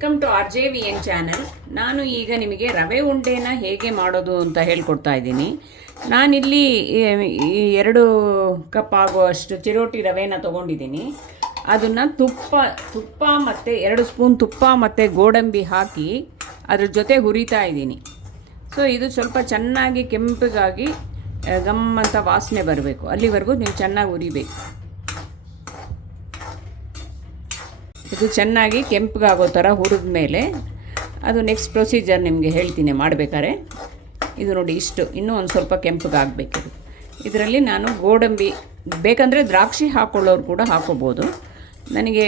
Welcome to R J V N channel. ನಾನು ಈಗ ನಿಮಗೆ ರವೆ ಉಂಡೆನ ಹೇಗೆ ಮಾಡೋದು ಅಂತ ಹೇಳ್ಕೊಡ್ತಾ ಇದ್ದೀನಿ. ನಾನಿಲ್ಲಿ 2 ಕಪ್ ಆಗುವಷ್ಟು ಚಿರೋಟಿ ರವೆನ ತೊಗೊಂಡಿದ್ದೀನಿ. ಅದನ್ನು ತುಪ್ಪ ಮತ್ತು 2 ಸ್ಪೂನ್ ತುಪ್ಪ ಮತ್ತು ಗೋಡಂಬಿ ಹಾಕಿ ಅದ್ರ ಜೊತೆ ಹುರಿತಾ ಇದ್ದೀನಿ. ಸೊ ಇದು ಸ್ವಲ್ಪ ಚೆನ್ನಾಗಿ ಕೆಂಪಗಾಗಿ ಗಮ್ಮಂತ ವಾಸನೆ ಬರಬೇಕು, ಅಲ್ಲಿವರೆಗೂ ನೀವು ಚೆನ್ನಾಗಿ ಹುರಿಬೇಕು. ಇದು ಚೆನ್ನಾಗಿ ಕೆಂಪಗಾಗೋ ಥರ ಹುರಿದ ಮೇಲೆ ಅದು ನೆಕ್ಸ್ಟ್ ಪ್ರೊಸೀಜರ್ ನಿಮಗೆ ಹೇಳ್ತೀನಿ ಮಾಡಬೇಕಾದ್ರೆ. ಇದು ನೋಡಿ, ಇಷ್ಟು ಇನ್ನೂ ಒಂದು ಸ್ವಲ್ಪ ಕೆಂಪಗಾಗಬೇಕು. ಇದರಲ್ಲಿ ನಾನು ಗೋಡಂಬಿ ಬೇಕಂದರೆ ದ್ರಾಕ್ಷಿ ಹಾಕ್ಕೊಳ್ಳೋರು ಕೂಡ ಹಾಕೋಬೋದು. ನನಗೆ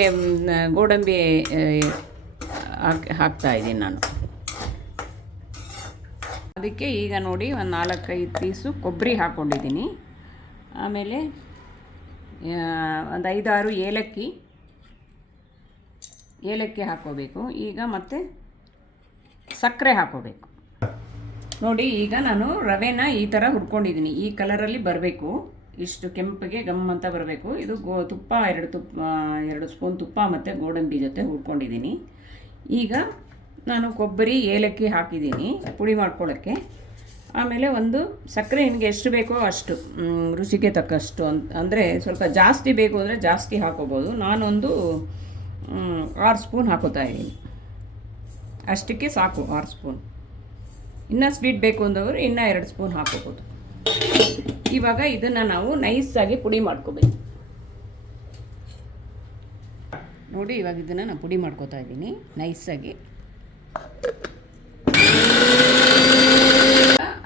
ಗೋಡಂಬಿ ಹಾಕ್ತಾಯಿದ್ದೀನಿ ನಾನು. ಅದಕ್ಕೆ ಈಗ ನೋಡಿ ಒಂದು 4-5 ಪೀಸು ಕೊಬ್ಬರಿ ಹಾಕ್ಕೊಂಡಿದ್ದೀನಿ. ಆಮೇಲೆ ಒಂದು 5-6 ಏಲಕ್ಕಿ ಹಾಕ್ಕೋಬೇಕು. ಈಗ ಮತ್ತು ಸಕ್ಕರೆ ಹಾಕ್ಕೋಬೇಕು. ನೋಡಿ, ಈಗ ನಾನು ರವೆನ ಈ ಥರ ಹುರ್ಕೊಂಡಿದ್ದೀನಿ. ಈ ಕಲರಲ್ಲಿ ಬರಬೇಕು, ಇಷ್ಟು ಕೆಂಪಿಗೆ ಗಮ್ಮಂತ ಬರಬೇಕು. ಇದು ತುಪ್ಪ 2 ಸ್ಪೂನ್ ತುಪ್ಪ ಮತ್ತು ಗೋಡಂಬಿ ಜೊತೆ ಹುರ್ಕೊಂಡಿದ್ದೀನಿ. ಈಗ ನಾನು ಕೊಬ್ಬರಿ ಏಲಕ್ಕಿ ಹಾಕಿದ್ದೀನಿ ಪುಡಿ ಮಾಡ್ಕೊಳ್ಳೋಕ್ಕೆ. ಆಮೇಲೆ ಒಂದು ಸಕ್ಕರೆ ನಿಮಗೆ ಎಷ್ಟು ಬೇಕೋ ಅಷ್ಟು, ರುಚಿಗೆ ತಕ್ಕಷ್ಟು. ಅಂದರೆ ಸ್ವಲ್ಪ ಜಾಸ್ತಿ ಬೇಕು ಅಂದರೆ ಜಾಸ್ತಿ ಹಾಕೋಬೋದು. ನಾನೊಂದು 6 ಸ್ಪೂನ್ ಹಾಕೋತಾ ಇದ್ದೀನಿ. ಅಷ್ಟಕ್ಕೆ ಸಾಕು, 6 ಸ್ಪೂನ್. ಇನ್ನೂ ಸ್ವೀಟ್ ಬೇಕು ಅಂದವರು ಇನ್ನೂ 2 ಸ್ಪೂನ್ ಹಾಕೋಬೋದು. ಇವಾಗ ಇದನ್ನು ನಾವು ನೈಸಾಗಿ ಪುಡಿ ಮಾಡ್ಕೋಬೇಕು. ನೋಡಿ, ಇವಾಗ ಇದನ್ನು ನಾನು ಪುಡಿ ಮಾಡ್ಕೋತಾ ಇದ್ದೀನಿ ನೈಸಾಗಿ.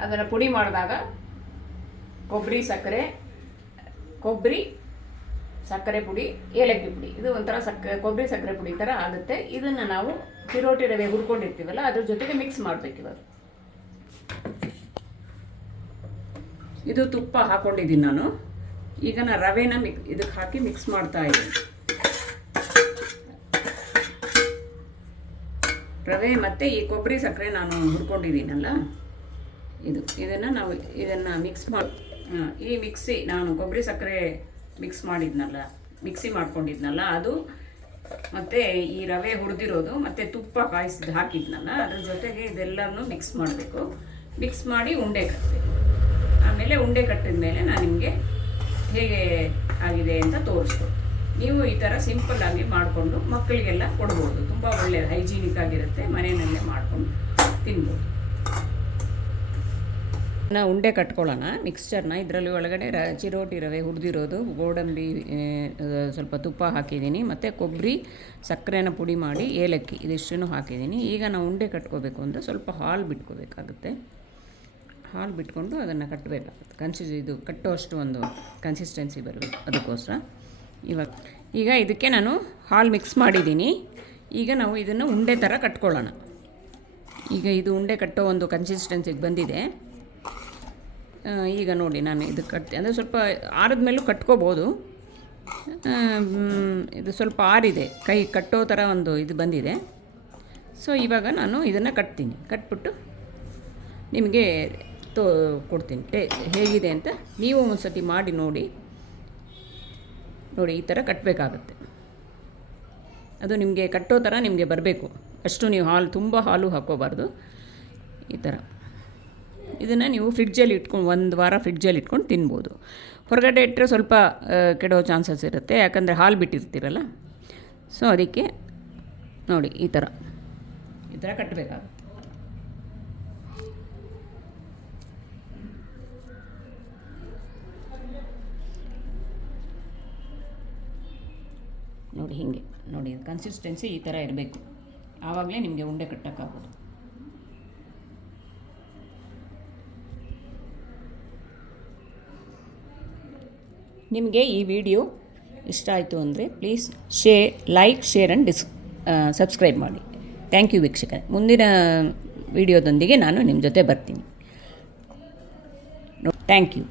ಅದನ್ನು ಪುಡಿ ಮಾಡಿದಾಗ ಕೊಬ್ಬರಿ ಸಕ್ಕರೆ ಪುಡಿ, ಏಲಕ್ಕಿ ಪುಡಿ, ಇದು ಒಂಥರ ಕೊಬ್ಬರಿ ಸಕ್ಕರೆ ಪುಡಿ ಥರ ಆಗುತ್ತೆ. ಇದನ್ನು ನಾವು ಚಿರೋಟಿ ರವೆ ಹುರ್ಕೊಂಡಿರ್ತೀವಲ್ಲ ಅದ್ರ ಜೊತೆಗೆ ಮಿಕ್ಸ್ ಮಾಡಬೇಕು. ಇವಾಗ ಇದು ತುಪ್ಪ ಹಾಕ್ಕೊಂಡಿದ್ದೀನಿ ನಾನು. ಈಗ ನಾನು ರವೆನ ಇದಕ್ಕೆ ಹಾಕಿ ಮಿಕ್ಸ್ ಮಾಡ್ತಾ ಇದ್ದೀನಿ. ರವೆ ಮತ್ತು ಈ ಕೊಬ್ಬರಿ ಸಕ್ಕರೆ ನಾನು ಹುರ್ಕೊಂಡಿದ್ದೀನಲ್ಲ, ಇದನ್ನು ಮಿಕ್ಸ್ ಮಾಡಿ ಈ ನಾನು ಕೊಬ್ಬರಿ ಸಕ್ಕರೆ ಮಿಕ್ಸಿ ಮಾಡ್ಕೊಂಡಿದ್ನಲ್ಲ ಅದು, ಮತ್ತು ಈ ರವೆ ಹುರಿದಿರೋದು ಮತ್ತು ತುಪ್ಪ ಕಾಯಿಸಿದ್ದು ಹಾಕಿದ್ನಲ್ಲ ಅದ್ರ ಜೊತೆಗೆ ಇದೆಲ್ಲನೂ ಮಿಕ್ಸ್ ಮಾಡಬೇಕು. ಮಿಕ್ಸ್ ಮಾಡಿ ಉಂಡೆ ಕಟ್ಟಬೇಕು. ಆಮೇಲೆ ಉಂಡೆ ಕಟ್ಟಿದ ಮೇಲೆ ನಾನು ನಿಮಗೆ ಹೇಗೆ ಆಗಿದೆ ಅಂತ ತೋರಿಸ್ಬೋದು. ನೀವು ಈ ಥರ ಸಿಂಪಲ್ಲಾಗಿ ಮಾಡಿಕೊಂಡು ಮಕ್ಕಳಿಗೆಲ್ಲ ಕೊಡ್ಬೋದು. ತುಂಬ ಒಳ್ಳೆಯದು, ಹೈಜೀನಿಕ್ ಆಗಿರುತ್ತೆ. ಮನೆಯಲ್ಲೇ ಮಾಡ್ಕೊಂಡು ತಿನ್ಬೋದು. ನಾವು ಉಂಡೆ ಕಟ್ಕೊಳ್ಳೋಣ ಮಿಕ್ಸ್ಚರ್ನ. ಇದರಲ್ಲಿ ಒಳಗಡೆ ಚಿರೋಟಿ ರವೆ ಹುರಿದಿರೋದು, ಗೋಡಂಬಿ, ಸ್ವಲ್ಪ ತುಪ್ಪ ಹಾಕಿದ್ದೀನಿ, ಮತ್ತು ಕೊಬ್ಬರಿ ಸಕ್ಕರೆನ ಪುಡಿ ಮಾಡಿ ಏಲಕ್ಕಿ ಇದಿಷ್ಟನ್ನು ಹಾಕಿದ್ದೀನಿ. ಈಗ ನಾವು ಉಂಡೆ ಕಟ್ಕೋಬೇಕು ಅಂದರೆ ಸ್ವಲ್ಪ ಹಾಲು ಬಿಟ್ಕೋಬೇಕಾಗುತ್ತೆ. ಹಾಲು ಬಿಟ್ಕೊಂಡು ಅದನ್ನು ಕಟ್ಟಬೇಕಾಗುತ್ತೆ. ಇದು ಕಟ್ಟುವಷ್ಟು ಒಂದು ಕನ್ಸಿಸ್ಟೆನ್ಸಿ ಬರಬೇಕು, ಅದಕ್ಕೋಸ್ಕರ. ಈಗ ಇದಕ್ಕೆ ನಾನು ಹಾಲು ಮಿಕ್ಸ್ ಮಾಡಿದ್ದೀನಿ. ಈಗ ನಾವು ಇದನ್ನು ಉಂಡೆ ಥರ ಕಟ್ಕೊಳ್ಳೋಣ. ಈಗ ಇದು ಉಂಡೆ ಕಟ್ಟೋ ಒಂದು ಕನ್ಸಿಸ್ಟೆನ್ಸಿಗೆ ಬಂದಿದೆ. ಈಗ ನೋಡಿ, ನಾನು ಇದು ಅಂದರೆ ಸ್ವಲ್ಪ ಆರಿದ ಮೇಲೂ ಕಟ್ಕೋಬೋದು. ಇದು ಸ್ವಲ್ಪ ಆರಿದೆ, ಕೈ ಕಟ್ಟೋ ಥರ ಒಂದು ಇದು ಬಂದಿದೆ. ಸೊ ಇವಾಗ ನಾನು ಇದನ್ನು ಕಟ್ಬಿಟ್ಟು ನಿಮಗೆ ಕೊಡ್ತೀನಿ ಹೇಗಿದೆ ಅಂತ. ನೀವು ಒಂದು ಸತಿ ಮಾಡಿ ನೋಡಿ. ಈ ಥರ ಕಟ್ಟಬೇಕಾಗತ್ತೆ. ಅದು ನಿಮಗೆ ಕಟ್ಟೋ ಥರ ನಿಮಗೆ ಬರಬೇಕು. ಅಷ್ಟು ನೀವು ತುಂಬ ಹಾಲು ಹಾಕ್ಕೋಬಾರ್ದು. ಈ ಥರ ಇದನ್ನು ನೀವು ಫ್ರಿಡ್ಜಲ್ಲಿ ಇಟ್ಕೊಂಡು 1 ವಾರ ಫ್ರಿಡ್ಜಲ್ಲಿ ಇಟ್ಕೊಂಡು ತಿನ್ಬೋದು. ಹೊರಗಡೆ ಇಟ್ಟರೆ ಸ್ವಲ್ಪ ಕೆಡೋ ಚಾನ್ಸಸ್ ಇರುತ್ತೆ, ಯಾಕಂದರೆ ಹಾಲು ಬಿಟ್ಟಿರ್ತೀರಲ್ಲ. ಸೊ ಅದಕ್ಕೆ ನೋಡಿ, ಈ ಥರ ಕಟ್ಟಬೇಕಾಗುತ್ತೆ. ನೋಡಿ, ಹೀಗೆ ನೋಡಿ, ಕನ್ಸಿಸ್ಟೆನ್ಸಿ ಈ ಥರ ಇರಬೇಕು. ಆವಾಗಲೇ ನಿಮಗೆ ಉಂಡೆ ಕಟ್ಟೋಕ್ಕಾಗೋದು. ನಿಮಗೆ ಈ ವಿಡಿಯೋ ಇಷ್ಟ ಆಯಿತು ಅಂದರೆ please like, share and subscribe ಮಾಡಿ. ಥ್ಯಾಂಕ್ ಯು ವೀಕ್ಷಕರೇ. ಮುಂದಿನ ವಿಡಿಯೋದೊಂದಿಗೆ ನಾನು ನಿಮ್ಮ ಜೊತೆ ಬರ್ತೀನಿ. Thank you.